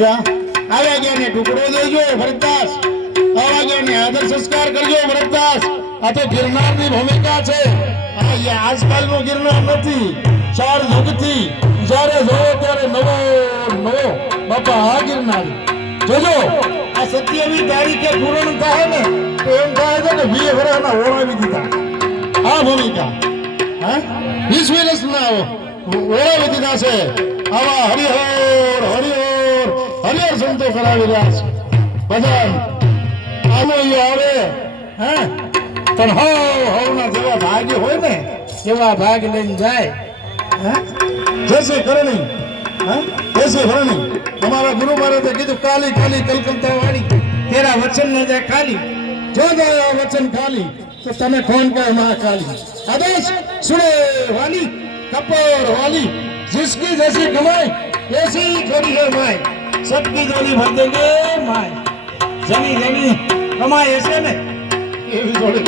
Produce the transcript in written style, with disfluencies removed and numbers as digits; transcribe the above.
જા આવ્યા ગયા ને ટુકડો દેજો ભરતદાસ, આવ્યા ગયા ને આદર સંસ્કાર કરજો ભરતદાસ. આ તો ગિરનારની ભૂમિકા છે. આ આજકાલનો ગિરનાર નથી, ચાર યુગથી જ્યારે જોયો ત્યારે નવો નવો બાપા આ ગિરનાર જોજો. આ 27 તારીખે પૂર્ણ થાય ને તો એમ થાય છે કે 20 વર્ષના ઓળાવી દીધા. આ ભૂમિકા 20 વર્ષના ઓળાવી દીધા છે. આવા હરિહર હરિહર હરિહર સંતો કરાવી રહ્યા છે ભજન. આવો આવે પણ હવના જેવા ભાગ્ય હોય ને એવા ભાગ લઈને જાય. જૈસે કરણી જૈસે ભરણી. અમારા ગુરુ મહારાજે કીધું કાલી કાલી કલકત્તા વાળી તેરા વચન ન જાય ખાલી, જો જાય વચન ખાલી તો તને કોણ કહે મહાકાલી. આદેશ સુને વાલી કપોર વાલી, जिसकी जैसी कमाई ऐसी खड़ी है माय, सबकी जोड़ी भर देंगे माय. जनी जनी कमाई ऐसे में એવી જોડી